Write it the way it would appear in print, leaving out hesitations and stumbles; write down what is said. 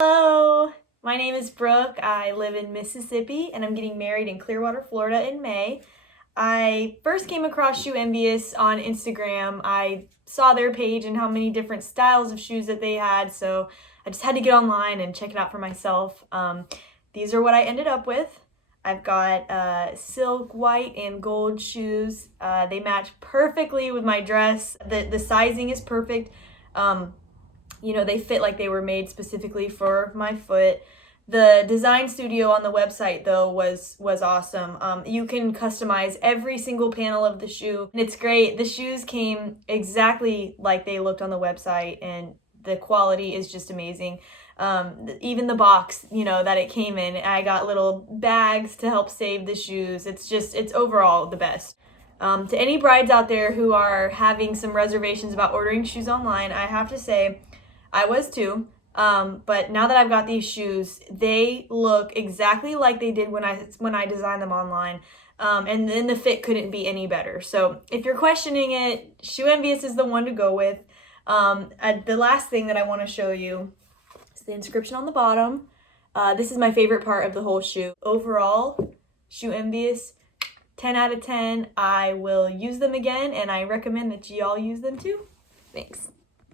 Hello, my name is Brooke. I live in Mississippi and I'm getting married in Clearwater, Florida in May. I first came across Shoe Envious on Instagram. I saw their page and how many different styles of shoes that they had, so I just had to get online and check it out for myself. These are what I ended up with. I've got silk, white, and gold shoes. They match perfectly with my dress. The sizing is perfect. They fit like they were made specifically for my foot. The design studio on the website though was awesome. You can customize every single panel of the shoe and it's great. The shoes came exactly like they looked on the website and the quality is just amazing. Even the box, that it came in, I got little bags to help save the shoes. It's overall the best. To any brides out there who are having some reservations about ordering shoes online, I have to say, I was too, but now that I've got these shoes, they look exactly like they did when I designed them online, and then the fit couldn't be any better. So if you're questioning it, Shoe Envious is the one to go with. The last thing that I want to show you is the inscription on the bottom. This is my favorite part of the whole shoe. Overall, Shoe Envious, 10 out of 10. I will use them again, and I recommend that you all use them too. Thanks.